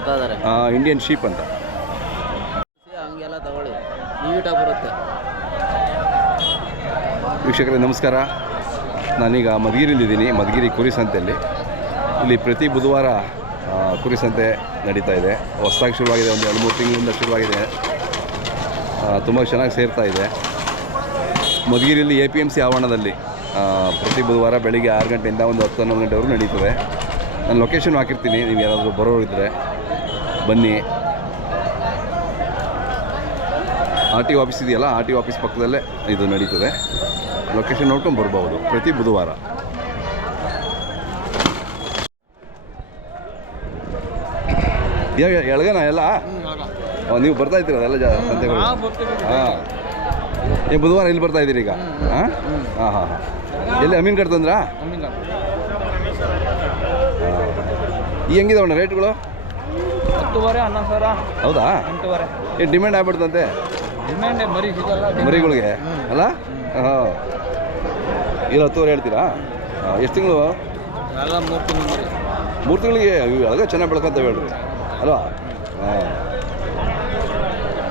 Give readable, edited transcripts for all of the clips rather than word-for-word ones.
ಮಾಡ್ತಾ ಇದ್ದಾರೆ. Indian sheep ಅಂತ. ಹಂಗೆಲ್ಲ ತಗೊಳ್ಳಿ, ನೀಟಾಗಿ ಬರುತ್ತೆ. ವೀಕ್ಷಕರೇ ನಮಸ್ಕಾರ. ನಾನೀಗ ಮಧುಗಿರಿಲಿದ್ದೀನಿ, ಮಧುಗಿರಿ ಕುರಿ ಸಂತೆಯಲ್ಲಿ. ಇಲ್ಲಿ ಪ್ರತಿ ಬುಧವಾರ ಕುರಿ ಸಂತೆ ನಡೀತಾ ಇದೆ. ಹೊಸದಾಗಿ ಶುರುವಾಗಿದೆ, ಒಂದು 2-3 ತಿಂಗಳಿಂದ ಶುರುವಾಗಿದೆ. ತುಂಬ ಚೆನ್ನಾಗಿ ಸೇರ್ತಾ ಇದೆ. ಮಧುಗಿರಿಯಲ್ಲಿ APMC ಆವರಣದಲ್ಲಿ ಪ್ರತಿ ಬುಧವಾರ ಬೆಳಿಗ್ಗೆ 6 ಗಂಟೆಯಿಂದ ಒಂದು 10-11 ಗಂಟೆವರೆಗೂ ನಡೀತದೆ. ನಾನು ಲೊಕೇಶನ್ ಹಾಕಿರ್ತೀನಿ, ನೀವು ಯಾರಾದರೂ ಬರೋರಿದ್ದರೆ ಬನ್ನಿ. RTO ಆಫೀಸ್ ಇದೆಯಲ್ಲ, RTO ಆಫೀಸ್ ಪಕ್ಕದಲ್ಲೇ ಇದು ನಡೀತದೆ. ಲೊಕೇಶನ್ ನೋಡ್ಕೊಂಡು ಬರ್ಬೋದು ಪ್ರತಿ ಬುಧವಾರ. ಎಳಗನ ಎಲ್ಲ ನೀವು ಬರ್ತಾ ಇದ್ದೀರ ಅದೆಲ್ಲ ಸಂತೆಗಳು? ಬುಧವಾರ ಇಲ್ಲಿ ಬರ್ತಾ ಇದ್ದೀರಿ ಈಗ? ಹಾಂ. ಎಲ್ಲಿ ಅಮೀನ್ ಕಡೆ ತಂದ್ರಾ? ಈ ಹೆಂಗಿದಾವಣ್ಣ ರೇಟ್ಗಳು? 10,11,000. ಹೌದಾ? 8,500. ಏನು ಡಿಮ್ಯಾಂಡ್ ಆಗ್ಬಿಡ್ತಂತೆ ಮರಿಗಳಿಗೆ ಅಲ್ಲ? ಹಾಂ. ಇಲ್ಲ 10,500 ಹೇಳ್ತೀರಾ? ಎಷ್ಟು ತಿಂಗಳು? 3 ತಿಂಗಳಿಗೆ ಅದಾಗ ಚೆನ್ನಾಗಿ ಬೆಳ್ಕೊಂತ ಹೇಳ್ರಿ ಅಲ್ವಾ? ಹಾಂ.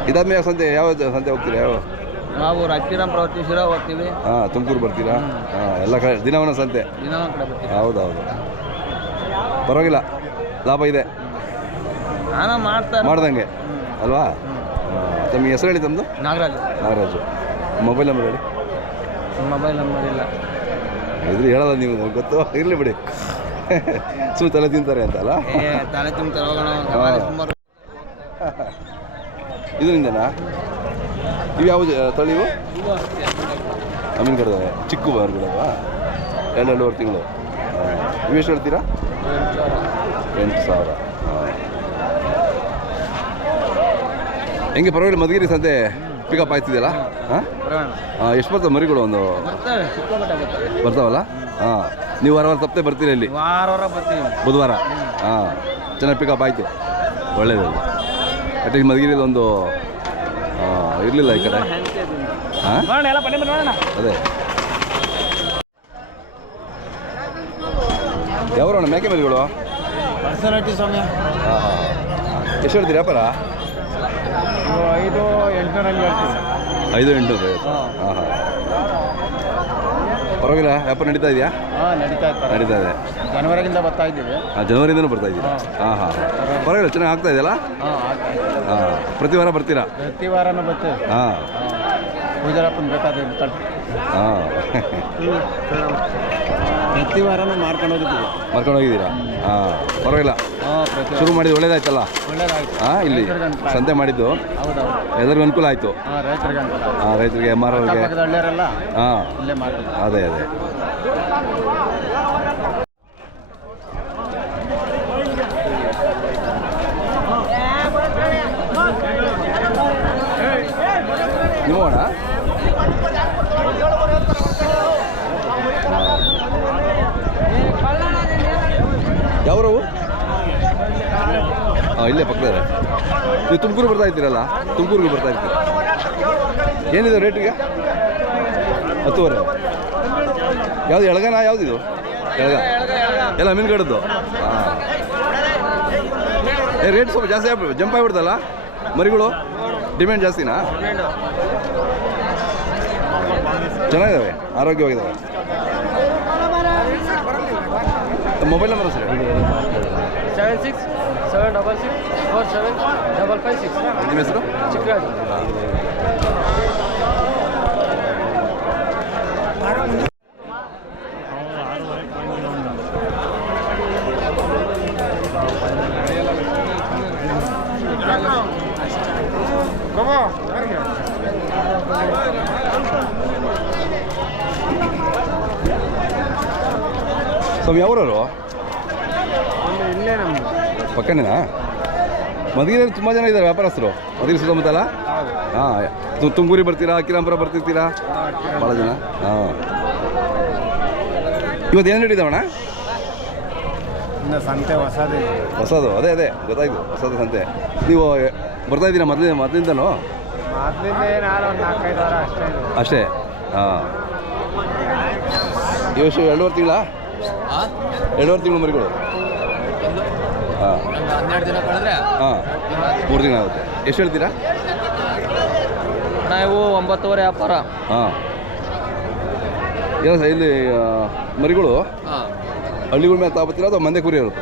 ಇದಾದ್ಮೇಲೆ ಸಂತೆ ಯಾವ ಸಂತೆ ಹೋಗ್ತೀರಾ? ಯಾವ ನಾವು ರಾಜಕೀಯರಾಮಪುರ ಹೋಗ್ತೀವಿ, ಶಿರಾ ಹೋಗ್ತೀವಿ. ಹಾಂ, ತುಮಕೂರು ಬರ್ತೀರಾ? ಹಾಂ, ಎಲ್ಲ ಕಡೆ ದಿನವನ್ನ ಸಂತೆ. ಹೌದೌದು, ಪರವಾಗಿಲ್ಲ, ಲಾಭ ಇದೆ ಮಾಡ್ದಂಗೆ ಅಲ್ವಾ? ತಮ್ಮ ಹೆಸರು ಹೇಳಿ. ತಮ್ಮದು? ನಾಗರಾಜು. ಮೊಬೈಲ್ ನಂಬರ್ ಹೇಳಿ. ಮೊಬೈಲ್ ನಂಬರ್ ಇಲ್ಲ, ಇದ್ರೂ ಹೇಳಲ್ಲ ನೀವು, ಗೊತ್ತು. ಇರಲಿ ಬಿಡಿ, ಸುಮ್ಮನೆ ತಲೆ ತಿಂತಾರೆ ಅಂತ ಅಲ್ಲ? ತಲೆ ತಿಂತಾರೆ. ಇದರಿಂದನಾ? ಇವು ಯಾವ ತಳಿ ಇವು? ಅಮೀನ್ ಕಡೆ ಚಿಕ್ಕ ಬರ್ಬಿಡವಾ? 2-2.5 ತಿಂಗಳು. ಇವು ಎಷ್ಟು ಹೇಳ್ತೀರಾ? 8,000. ಹಾಂ. ಹೆಂಗೆ ಪರವಾಗಿಲ್ಲ ಮಧುಗಿರಿ ಸಂತೆ ಪಿಕಪ್ ಆಯ್ತಿದೆಯಲ್ಲ? ಹಾಂ. ಎಷ್ಟು ಬರ್ತವೆ ಮರಿಗಳು? ಒಂದು ಬರ್ತಾವಲ್ಲ? ಹಾಂ. ನೀವು ವಾರ ತಪ್ಪದೆ ಬರ್ತೀರಾ ಇಲ್ಲಿ? ಬುಧವಾರ. ಹಾಂ, ಚೆನ್ನಾಗಿ ಪಿಕಪ್ ಆಯಿತು, ಒಳ್ಳೇದು. ಅಟ್ಲೀಸ್ಟ್ ಮಧುಗಿರಿಯಲ್ಲಿ ಒಂದು ಇರಲಿಲ್ಲ ಈ ಕಡೆ. ಹಾಂ, ಅದೇ. ಯಾವ್ರಣ್ಣ ಮೇಕೆ ಮರಿಗಳು? ಸ್ವಾಮಿ. ಹಾಂ ಹಾಂ. ಎಷ್ಟು ಹೇಳ್ತೀರಿ ವ್ಯಾಪಾರ? 5,800. ಹಾಂ ಹಾಂ. ಪರವಾಗಿಲ್ಲ, ವ್ಯಾಪಾರ ನಡೀತಾ ಇದೆಯಾ? ನಡೀತಾ ಇದೆ. ಜನವರಿಯಿಂದ ಬರ್ತಾ ಇದ್ದೀವಿ. ಜನವರಿಯಿಂದನೂ ಬರ್ತಾ ಇದ್ದೀರಾ? ಹಾಂ ಹಾಂ. ಪರವಾಗಿಲ್ಲ, ಚೆನ್ನಾಗಿ ಆಗ್ತಾ ಇದೆಯಲ್ಲ? ಹಾಂ. ಪ್ರತಿ ವಾರ ಬರ್ತೀರಾ? ಪ್ರತಿ ವಾರನೂ ಬರ್ತೀವಿ. ಹಾಂ. ಪೂಜಾರಪ್ಪನ ಬೇಕಾದ್ರೆ ಹಾಂ. ಪ್ರತಿ ವಾರನೂ ಮಾರ್ಕೊಂಡು ಹೋಗಿದ್ದೀರಾ? ಹಾಂ, ಪರವಾಗಿಲ್ಲ. ಶುರು ಮಾಡಿದ್ದು ಒಳ್ಳೇದಾಯ್ತಲ್ಲ? ಹಾಂ. ಇಲ್ಲಿ ಸಂತೆ ಮಾಡಿದ್ದು ಎಲ್ಲರಿಗೂ ಅನುಕೂಲ ಆಯಿತು. ಹಾಂ, ರೈತರಿಗೆ, ಮಾರೋರಿಗೆ. ಹಾಂ, ಅದೇ ಅದೇ. ನಿಮ್ಮೋಣ ಯಾವ್ರವು? ಹಾಂ, ಇಲ್ಲೇ ಪಕ್ಕದಲ್ಲೇ. ನೀವು ತುಮಕೂರು ಬರ್ತಾ ಇದ್ದೀರಲ್ಲ? ತುಮಕೂರಿಗೆ ಬರ್ತಾ ಇರ್ತೀರ. ಏನಿದೆ ರೇಟಿಗೆ? 10,500. ಯಾವುದು ಎಳಗನ? ಯಾವುದಿದು ಎಳಗ? ಎಲ್ಲ ಮೀನುಗಡದ್ದು. ಹಾಂ. ರೇಟ್ ಸ್ವಲ್ಪ ಜಾಸ್ತಿ ಜಂಪ್ ಆಗಿಬಿಡ್ತಲ್ಲ ಮರಿಗಳು? ಡಿಮ್ಯಾಂಡ್ ಜಾಸ್ತಿನಾ? ಚೆನ್ನಾಗಿದ್ದಾವೆ, ಆರೋಗ್ಯವಾಗಿದ್ದಾವೆ. Mobile number sir? 76-766-475556. ನಿಮ್ಮ ಹೆಸರು? ಚಿಕ್ಕರಾಜ್. ಸ್ವಾಮಿ ಯಾವ್ರವರು? ಇಲ್ಲೇ ನಮ್ಮ ಪಕ್ಕನೇನಾ? ಮಧುಗಿರಿಯಲ್ಲಿ ತುಂಬ ಜನ ಇದ್ದಾರೆ ವ್ಯಾಪಾರಸ್ಥರು, ಮಧುಗಿರಿ ಸುತ್ತಮುತ್ತಲ. ಹಾಂ, ತುಮಕೂರಿಗೆ ಬರ್ತೀರಾ? ಕಿರಾಂಪುರ ಬರ್ತಿರ್ತೀರಾ? ಭಾಳ ಜನ. ಹಾಂ. ಇವತ್ತು ಏನು ನಡೀತಾವಣ್ಣ ಸಂತೆ? ಹೊಸದು? ಅದೇ ಅದೇ ಗೊತ್ತಾಯ್ತು, ಹೊಸದು ಸಂತೆ. ನೀವು ಬರ್ತಾ ಇದ್ದೀರಾ ಮೊದಲಿಂದನೂ? ಅಷ್ಟೇ. ಹಾಂ. ಇವಷ್ಟು 2.5 ತಿಂಗಳ? 2.5 ತಿಂಗಳು ಮರಿಗಳು. ಹಾಂ ಒಂದು 12 ದಿನ ಕಳೆದ್ರೆ ಹಾಂ 3 ದಿನ ಆಗುತ್ತೆ. ಎಷ್ಟು ಹೇಳ್ತೀರಾ? ನಾವು 9:30 ವ್ಯಾಪಾರ. ಹಾಂ ಏನು ಇಲ್ಲಿ ಮರಿಗಳು ಹಾಂ ಹಳ್ಳಿಗಳ ಮೇಲೆ ತಾಪತ್ತೀರ ಅಥವಾ ಮಂದೆ ಕುರಿ ಇರುತ್ತೆ?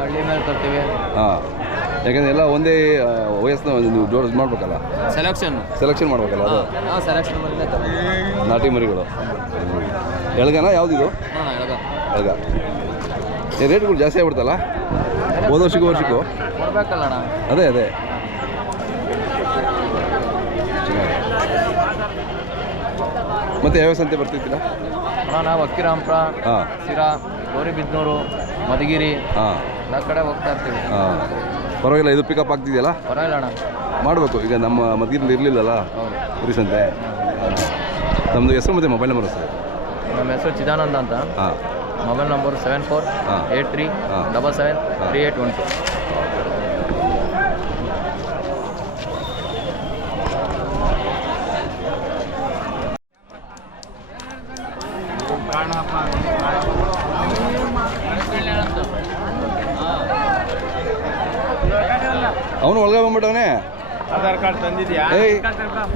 ಹಳ್ಳಿ ಮೇಲೆ ತರ್ತೀವಿ. ಹಾಂ ಯಾಕಂದರೆ ಎಲ್ಲ ಒಂದೇ ವಯಸ್ಸನ್ನ ನೀವು ಜೋಡಿಸ್ ಮಾಡಬೇಕಲ್ಲ, ಸೆಲೆಕ್ಷನ್ ಮಾಡಬೇಕಲ್ಲ ಅದು. ಹಾಂ ಸೆಲೆಕ್ಷನ್ ಬಂದಿದೆ ನಾಟಿ ಮರಿಗಳು ಎಳಗನ ಯಾವುದಿದು? ಹಾಂ ಎಳಗ. ರೇಟ್ಗಳು ಜಾಸ್ತಿ ಆಗ್ಬಿಡ್ತಲ್ಲ ಹೋದ ವರ್ಷಕ್ಕೂ ಕೊಡ್ಬೇಕಲ್ಲ ಅಣ್ಣ. ಅದೇ ಮತ್ತೆ ಯಾವ ಸಂತೆ ಬರ್ತಿರ್ತೀರಾ? ಅಣ್ಣ ನಾವು ಅಕ್ಕಿರಾಂಪುರ, ಹಾಂ ಸಿರಾ, ಗೌರಿಬಿದನೂರು, ಮಧುಗಿರಿ ಹಾಂ ಎಲ್ಲ ಕಡೆ ಹೋಗ್ತಾ ಇರ್ತೀವಿ. ಹಾಂ ಪರವಾಗಿಲ್ಲ, ಇದು ಪಿಕಪ್ ಆಗ್ತಿದೆಯಲ್ಲ? ಪರವಾಗಿಲ್ಲ ಅಣ್ಣ, ಮಾಡಬೇಕು. ಈಗ ನಮ್ಮ ಮದ್ಗಿರಲ್ಲಿ ಇರಲಿಲ್ಲಲ್ಲ ಹೌದು. ಕುರಿ ಸಂತೆ. ನಮ್ಮದು ಹೆಸರು ಮತ್ತು ಮೊಬೈಲ್ ನಂಬರ್ ಸರ್? ನಮ್ಮ ಹೆಸರು ಚಿದಾನಂದ ಅಂತ. ಹಾಂ ಮೊಬೈಲ್ ನಂಬರು 7483773812. ಅವನು ಒಳಗೆ ಬಂದ್ಬಿಟ್ಟವನೇ. ಆಧಾರ್ ಕಾರ್ಡ್ ತಂದಿದ್ಯಾ? ಏಯ್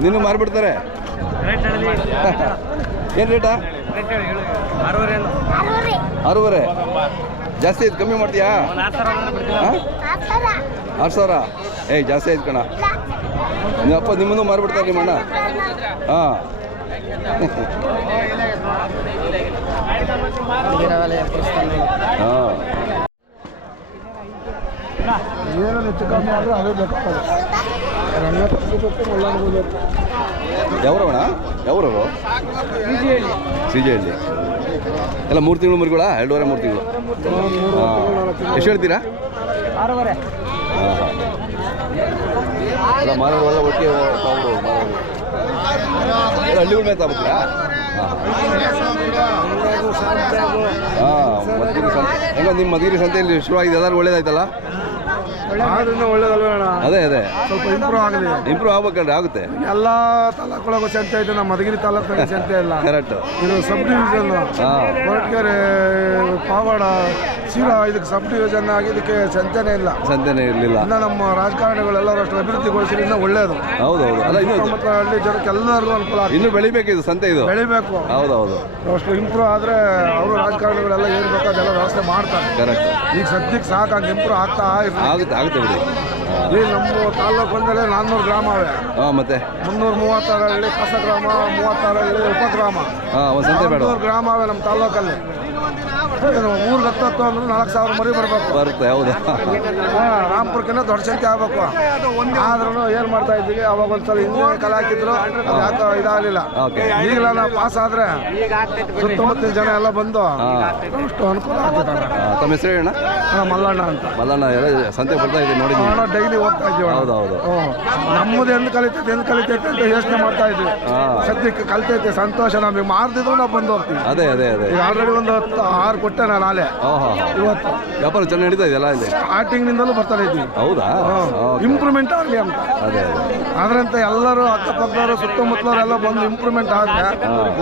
ನಿನ್ನ ಮಾರ್ಬಿಡ್ತಾರೆ. ಏನು ರೇಟಾ? 6,500. ಜಾಸ್ತಿ ಆಯ್ತು, ಕಮ್ಮಿ ಮಾಡ್ತೀಯಾ? ಹಾಂ 6,000. ಏಯ್ ಜಾಸ್ತಿ ಆಯ್ತು ಕಣ. ನಿಮ್ಮ ಅಪ್ಪ ನಿಮ್ಮನ್ನು ಮಾರ್ಬಿಡ್ತಾರೆ ನಿಮ್ಮ ಅಣ್ಣ. ಹಾಂ ಹಾಂ ಏನು ಹೆಚ್ಚು ಕಮ್ಮಿ ಆದರೆ ಅದೇ ಬೇಕಾಗ್ತದೆ. ಯಾವ್ರವಣ? ಯಾವ್ರವರು? ಸಿಜೆಹಳ್ಳಿ. ಎಲ್ಲ 3 ತಿಂಗಳು ಮರಿಗಳ? 2.5 3 ತಿಂಗಳು. ಹಾಂ ಎಷ್ಟು ಹೇಳ್ತೀರಾ? 6.5. ಹಾಂ ಹಾಂ ಎಲ್ಲ ಮಾರೋಲ್ಲ ಒಟ್ಟಿಗೆ ತಗೊಂಡು ಮಾರೋದು ಎಲ್ಲ ಹಳ್ಳಿಗಳ ಮೇಲೆ ತಗೋತೀರಾ? ಹಾಂ ಹಾಂ ಮಧುಗಿರಿ ಸಂತೆ ಹೆಂಗ ನಿಮ್ಮ ಮಧುಗಿರಿ ಸಂತೆಯಲ್ಲಿ ಶುರುವಾಗಿದೆ? ಎಲ್ಲರೂ ಒಳ್ಳೇದಾಯ್ತಲ್ಲ? ಆದ್ರಿಂದ ಒಳ್ಳೇದಲ್ವೇಣ? ಅದೇ ಸ್ವಲ್ಪ ಇಂಪ್ರೂವ್ ಆಗಲಿ. ಇಂಪ್ರೂವ್ ಆಗ್ಬೇಕಂದ್ರೆ ಆಗುತ್ತೆ. ಎಲ್ಲ ತಾಲೂಕೊಳಗೂ ಸಂತೆ ಇದೆ, ನಮ್ಮ ಮಧುಗಿರಿ ತಾಲೂಕಿಗೆ ಸಂತೆ ಇಲ್ಲ. ಕರೆಕ್ಟ್. ಇದು ಸಬ್ ಡಿವಿಷನ್. ಹಾಂ ಕೊರಟಗೆರೆ, ಪಾವಗಡ, ಶಿರಾ ಇದಕ್ಕೆ ಸಬ್ ಡಿವಿಷನ್ ಆಗಿ ಇದಕ್ಕೆ ಸಂತೆನೇ ಇಲ್ಲ. ಸಂತೆನೇ ಇರಲಿಲ್ಲ. ಇನ್ನು ನಮ್ಮ ರಾಜಕಾರಣಿಗಳೆಲ್ಲರೂ ಅಷ್ಟು ಅಭಿವೃದ್ಧಿಗೊಳಿಸಿದ್ರೆ ಇನ್ನೂ ಒಳ್ಳೇದು. ಹೌದೌದು. ಅಲ್ಲ ಇನ್ನೂ ಮತ್ತು ಹಳ್ಳಿ ಜನಕ್ಕೆ ಎಲ್ಲರಿಗೂ ಅನುಕೂಲ ಆಗ್ತದೆ. ಇನ್ನೂ ಬೆಳಿಬೇಕು ಇದು ಸಂತೆ, ಇದು ಬೆಳಿಬೇಕು. ಹೌದೌದು. ಅಷ್ಟು ಇಂಪ್ರೂವ್ ಆದರೆ ಅವರು ರಾಜಕಾರಣಿಗಳೆಲ್ಲ ಏನು ಬೇಕೋ ಅದೆಲ್ಲ ವ್ಯವಸ್ಥೆ ಮಾಡ್ತಾರೆ. ಕರೆಕ್ಟ್. ಈಗ ಸದ್ಯಕ್ಕೆ ಸಾಕು, ಹಂಗೆ ಇಂಪ್ರೂವ್ ಆಗ್ತಾ ಇರ್ಲಿ. ಆಗುತ್ತೆ ಬಿಡಿ. ಈಗ ನಮ್ಮ ತಾಲ್ಲೂಕು ಒಂದಲ್ಲೇ 400 ಗ್ರಾಮ ಅವೆ. ಹಾಂ ಮತ್ತೆ 336 ಹಳ್ಳಿ ಕಸ ಗ್ರಾಮ, 36 ಹಳ್ಳಿ ಉಪಗ್ರಾಮ. ಹಾಂ ಒಂದು ಸಂತೆ ಬೇಡ. 400 ಗ್ರಾಮ ಅವೆ ನಮ್ಮ ತಾಲ್ಲೂಕಲ್ಲಿ. ಊರಿಗೆ 10 ಅಂದ್ರೆ 4,000 ಮರಿ ಬರಬೇಕು. ಬರುತ್ತೆ. ಹೌದಾ? ಹಾಂ ರಾಮ್ಪುರಕ್ಕಿಂತ ದೊಡ್ಡ ಸಂಖ್ಯೆ ಆಗಬೇಕು. ಆದ್ರೂ ಏನು ಮಾಡ್ತಾ ಇದ್ದೀವಿ, ಅವಾಗ ಒಂದ್ಸಲ ಹಿಂದೆ ಕಲೆ ಹಾಕಿದ್ರು, ಯಾಕೆ ಇದಾಗಲಿಲ್ಲ. ಓಕೆ. ಈಗಲ ನಾವು ಪಾಸ್ ಆದರೆ ಸುತ್ತಮುತ್ತಲಿನ ಜನ ಎಲ್ಲ ಬಂದು ಅಷ್ಟು ಅನುಕೂಲ ಆಗ್ತದೆ. ತಮ್ಮ ಹೆಸರು ಹೇಳೋಣ? ಮಲ್ಲಣ್ಣ ಅಂತ. ಮಲ್ಲಣ್ಣ ಎಲ್ಲ ಸಂತೆ ಬರ್ತಾ ಇದೆ ನೋಡಿ. ಡೈಲಿ ಹೋಗ್ತಾ ಇದ್ದೀವಿ. ಹೌದೌದು. ನಮ್ಮದು ಎಂದು ಕಲಿತೈತೆ ಅಂತ ಯೋಚನೆ ಮಾಡ್ತಾ ಇದ್ವಿ. ಸದ್ಯಕ್ಕೆ ಕಲಿತೈತೆ, ಸಂತೋಷ. ನಮಗೆ ಮಾರ್ದಿದ್ರು ನಾವು ಬಂದು ಹೋಗ್ತೀವಿ. ಅದೇ ಈಗ ಆಲ್ರೆಡಿ ಒಂದು 6 ಕೊಟ್ಟೆ ನಾನು ನಾಳೆ. ಇವತ್ತು ವ್ಯಾಪಾರ ಚೆನ್ನಾಗಿ ನಡೀತಾ ಇದೆಯಲ್ಲ ಇಲ್ಲಿ? ಸ್ಟಾರ್ಟಿಂಗ್ನಿಂದಲೂ ಬರ್ತಾ ಇದ್ವಿ. ಹೌದಾ? ಇಂಪ್ರೂವ್ಮೆಂಟ್ ಆಗಲಿ ಅಂತ. ಅದೇ ಅದರಂತೆ ಎಲ್ಲರೂ ಅಕ್ಕಪಕ್ಕದವರು ಸುತ್ತಮುತ್ತಲವರೆಲ್ಲ ಬಂದು ಇಂಪ್ರೂವ್ಮೆಂಟ್ ಆದರೆ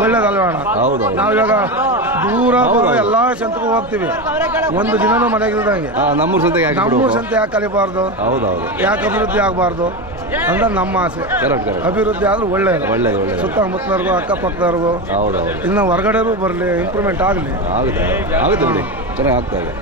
ಒಳ್ಳೇದಲ್ವೇಣ? ಹೌದು. ನಾವಿವಾಗ ದೂರ ಎಲ್ಲ ಸಂತೆಗೂ ಹೋಗ್ತೀವಿ, ಒಂದು ದಿನನೂ ಮನೆಗಿಲ್ದಂಗೆ. ನಮ್ಮೂರು ಸಂತೆಗೆ ನಮ್ಮೂರು ಸಂತೆ ಯಾಕೆ ಕಲಿಬಾರ್ದು? ಹೌದೌದು. ಯಾಕೆ ಅಭಿವೃದ್ಧಿ ಆಗಬಾರ್ದು ಅಂದ್ರೆ ನಮ್ಮ ಆಸೆ. ಅಭಿವೃದ್ಧಿ ಆದ್ರೂ ಒಳ್ಳೇದು. ಸುತ್ತಮುತ್ತಲವ್ರಿಗೂ ಅಕ್ಕಪಕ್ಕದವ್ರಿಗೂ ಹೌದೌದು. ಇನ್ನು ಹೊರಗಡೆಗೂ ಬರಲಿ, ಇಂಪ್ರೂವ್ಮೆಂಟ್ ಆಗಲಿ. ಆಗುತ್ತೆ ಬಿಡಿ, ಚೆನ್ನಾಗಿ ಆಗ್ತಾ ಇದೆ.